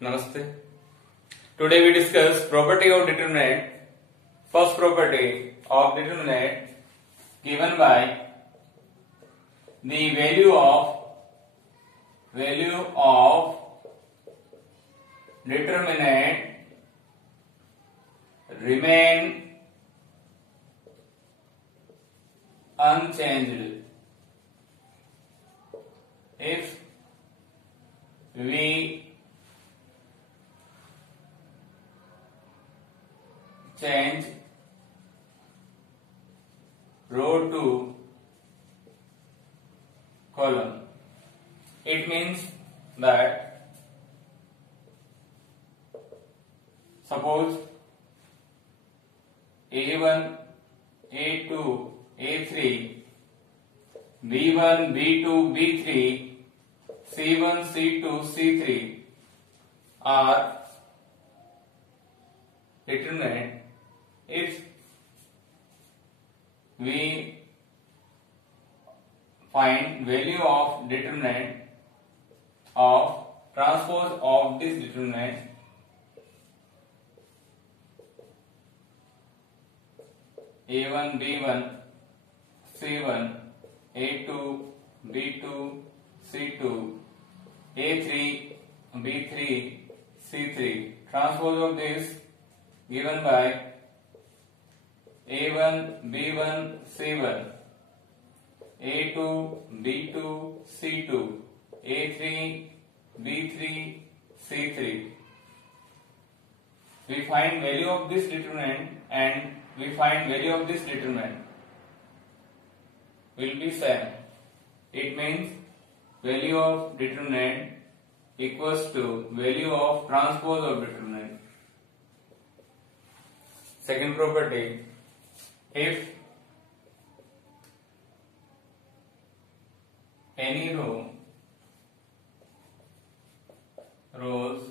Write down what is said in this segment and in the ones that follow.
Namaste. Today we discuss property of determinant. First property of determinant given by the value of determinant remain unchanged if we change row to column. It means that suppose A1, A2, A3, B1, B2, B3, C1, C2, C3 are determinant. If we find value of determinant of transpose of this determinant, A1, B1, C1, A2, B2, C2, A3, B3, C3, transpose of this given by A1, B1, C1, A2, B2, C2, A3, B3, C3. We find value of this determinant and we find value of this determinant will be same. It means value of determinant equals to value of transpose of determinant. Second property, if any rows,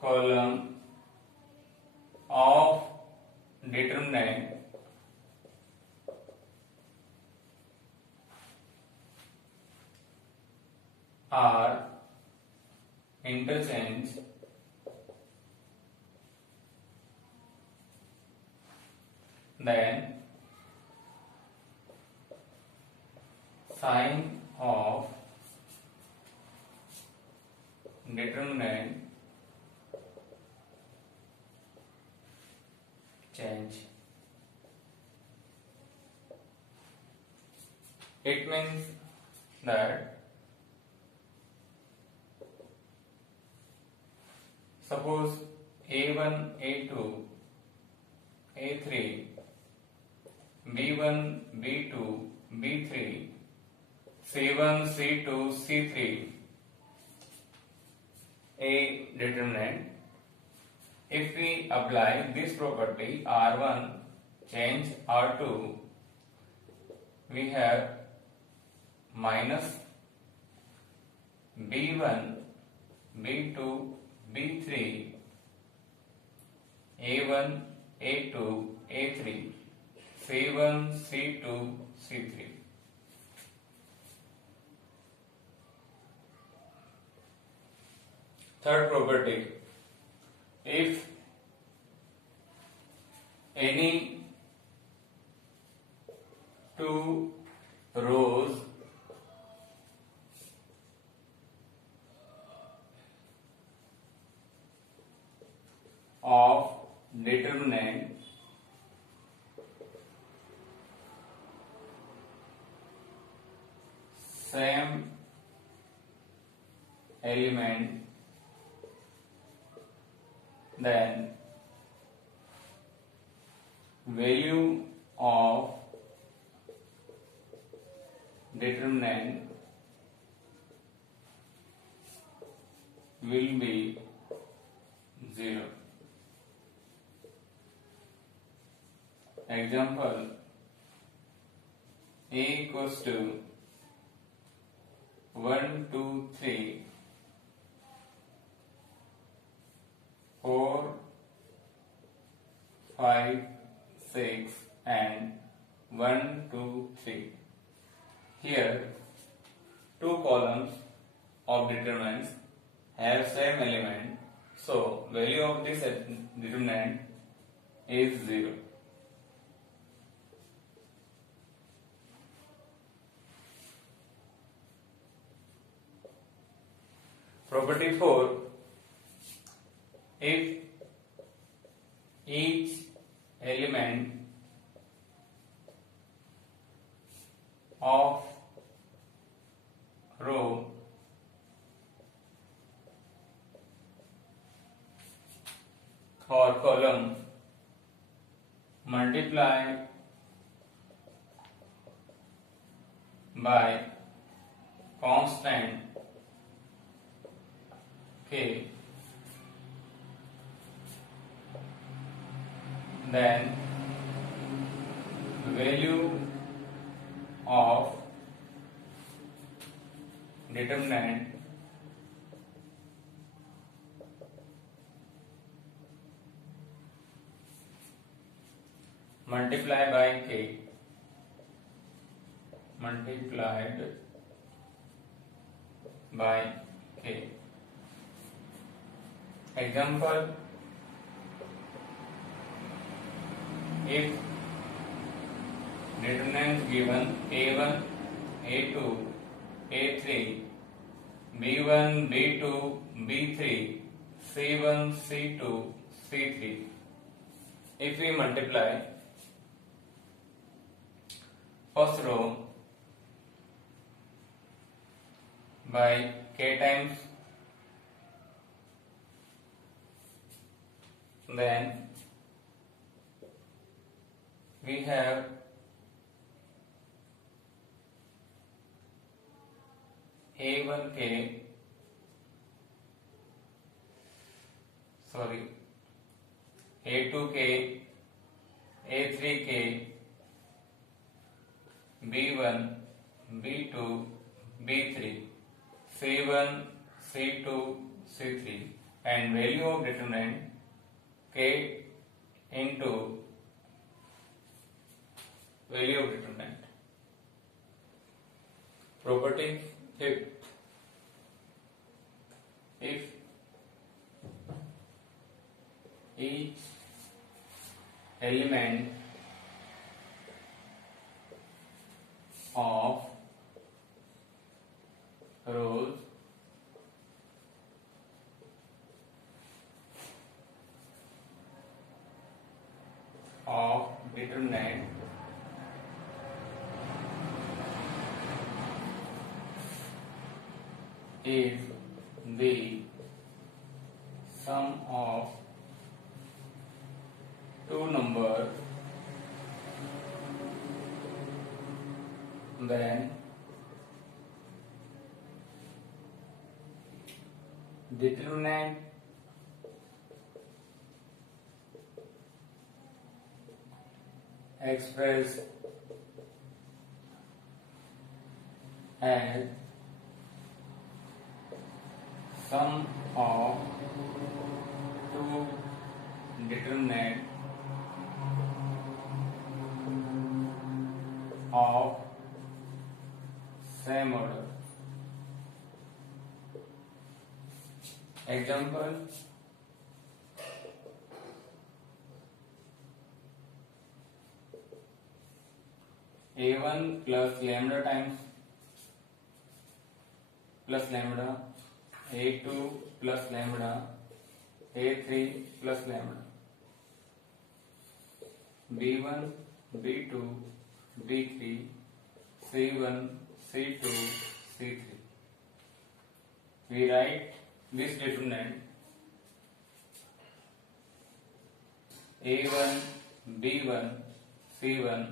column of determinant are interchanged, then sign of determinant change. It means that suppose A1, A2, A3, B1, B2, B3, C1, C2, C3 a determinant. If we apply this property R1 change R2, we have minus B1, B2, B3, A1, A2, A3, C1, C2, C3. Third property, if any two rows of determinant same element, then value of determinant will be 0. Example, A equals to 1, 2, 3, 4, 5, 6 and 1, 2, 3. Here two columns of determinants have same element, so value of this determinant is 0. Property 4. If each element of row or column multiplied by constant k, then value of determinant multiplied by k multiplied by k. Example, if determinants given a1, a2, a3, b1, b2, b3, c1, c2, c3, if we multiply first row by k times, then we have a1k, a2k, a3k, b1, b2, b3, c1, c2, c3, and value of determinant k into value of determinant. Property 5. If each element of rows of determinant is the sum of two numbers, then determinant expressed as sum of two determinant of same order. Example, a1 plus lambda times plus lambda, a2 plus lambda, a3 plus lambda, b1, b2, b3, c1, c2, c3. We write this determinant a1, b1, c1,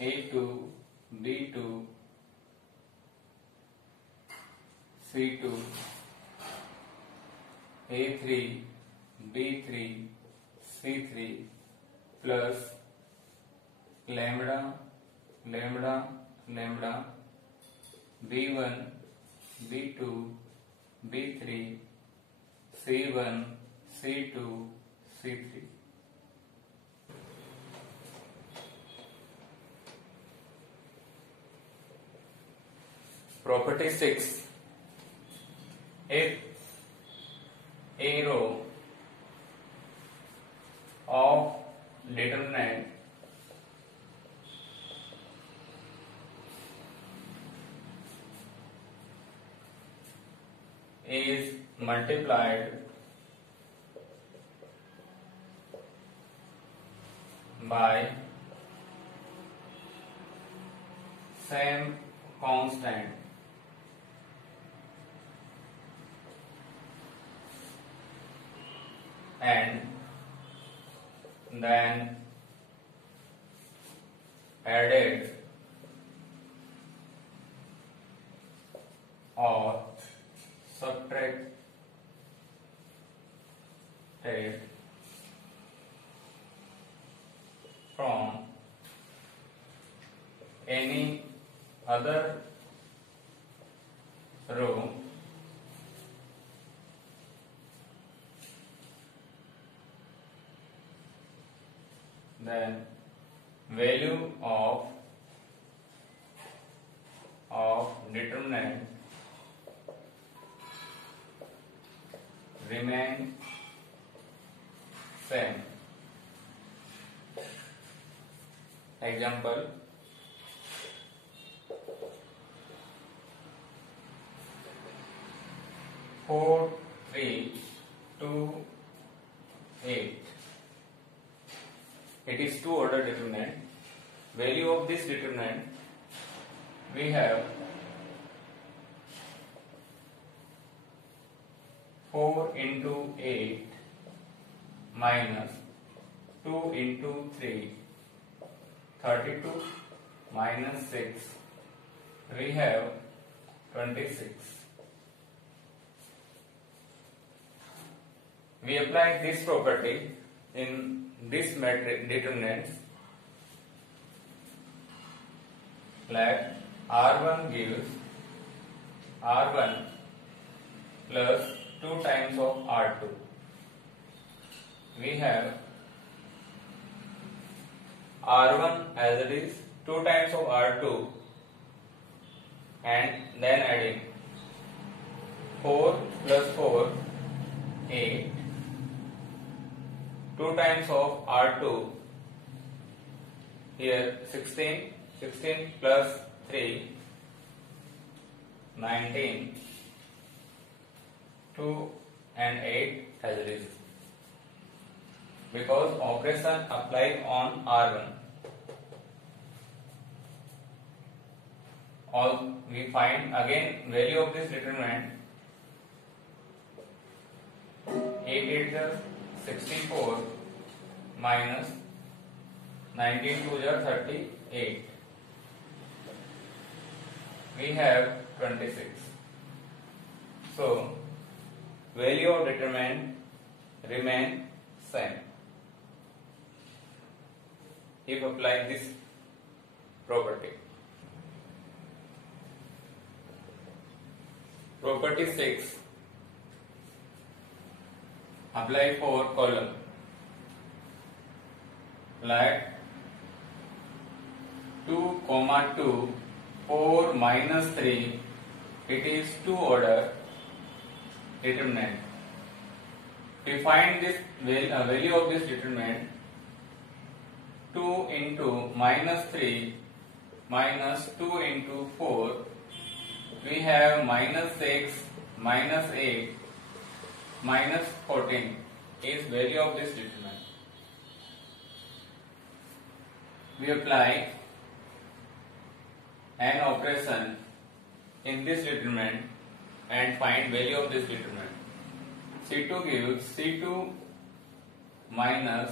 a2, b2, c2, a3, b3, c3 plus lambda, lambda, lambda, b1, b2, b3, c1, c2, c3. Property 6. if a row of determinant is multiplied by same constant and then added or subtracted from any other row then value of determinant remain same. Example, 4, 3, 2, 8. It is two order determinant. Value of this determinant we have 4 into 8 minus 2 into 3, 32 minus 6, we have 26. We apply this property in this matrix determinants, like R1 gives R1 plus 2 times of R2. We have R1 as it is 2 times of R2 and then adding 4 plus 4, 8, 2 times of R2, here 16, 16 plus 3, 19, 2 and 8 as it is, because operation applied on R1. All we find again value of this determinant 8 8 is 64 minus 19 2 is 38. We have 26. So value of determinant remain same if apply this property. Property 6 apply for column, like 2, 2, 4 minus 3, it is 2 order determinant. To find this value of this determinant, 2 into minus 3 minus 2 into 4, we have minus 6 minus 8 minus 14 is value of this determinant. We apply an operation in this determinant and find value of this determinant. C2 gives C2 minus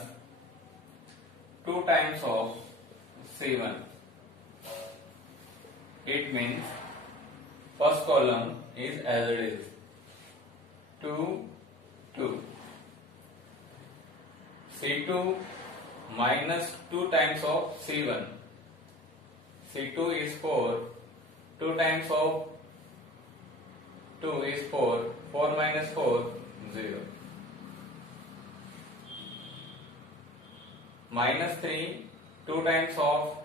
2 times of C1. It means first column is as it is 2, 2. C2 minus 2 times of C1. C2 is 4. 2 times of 2 is 4. 4 minus 4, 0. Minus 3, 2 times of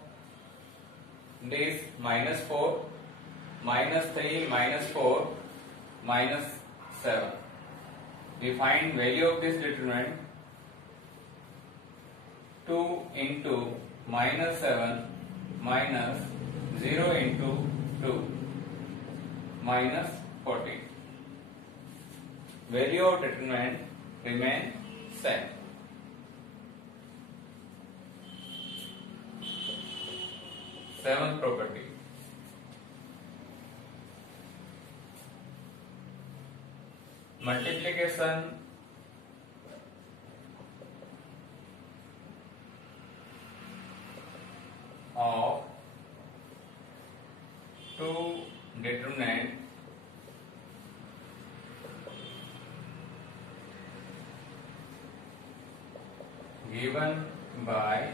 this minus 4. Minus 3 minus 4 minus 7. We find value of this determinant. 2 into minus 7 minus 0 into 2 minus 14. Value of determinant remain same. Seventh property. Multiplication of two determinant given by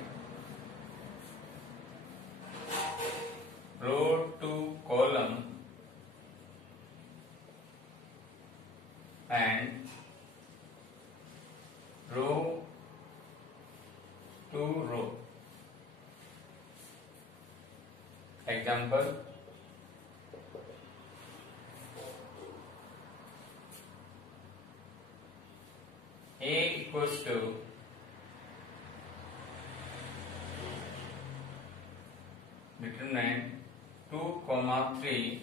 row to column and row to row. Example: A equals to determinant 2, 3,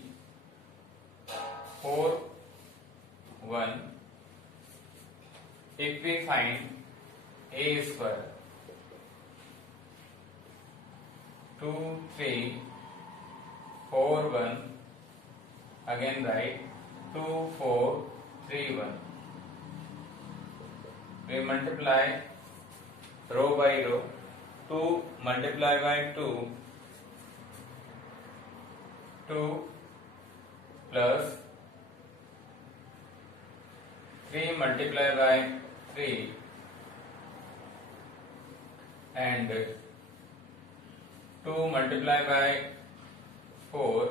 4, 1 if we find A square. 2, 3, 4, 1 again write 2, 4, 3, 1. We multiply row by row. 2 multiply by 2, 2 plus 3 multiply by 3 and 2 multiply by 4,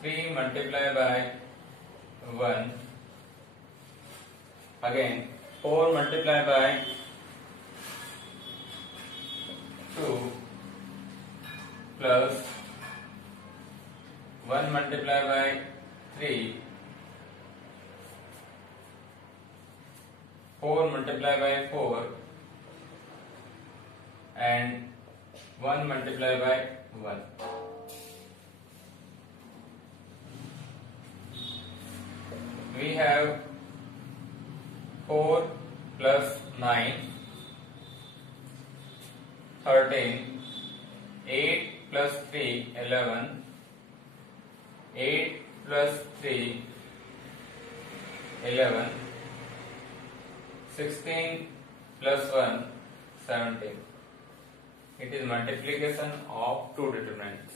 3 multiply by 1, again 4 multiply by 2 plus 1 multiply by 3, 4 multiply by 4 and 1 multiply by 1. We have 4 plus 9, 13, 8 plus 3, 11, 8 plus 3, 11, 16 plus 1, 17. It is multiplication of two determinants.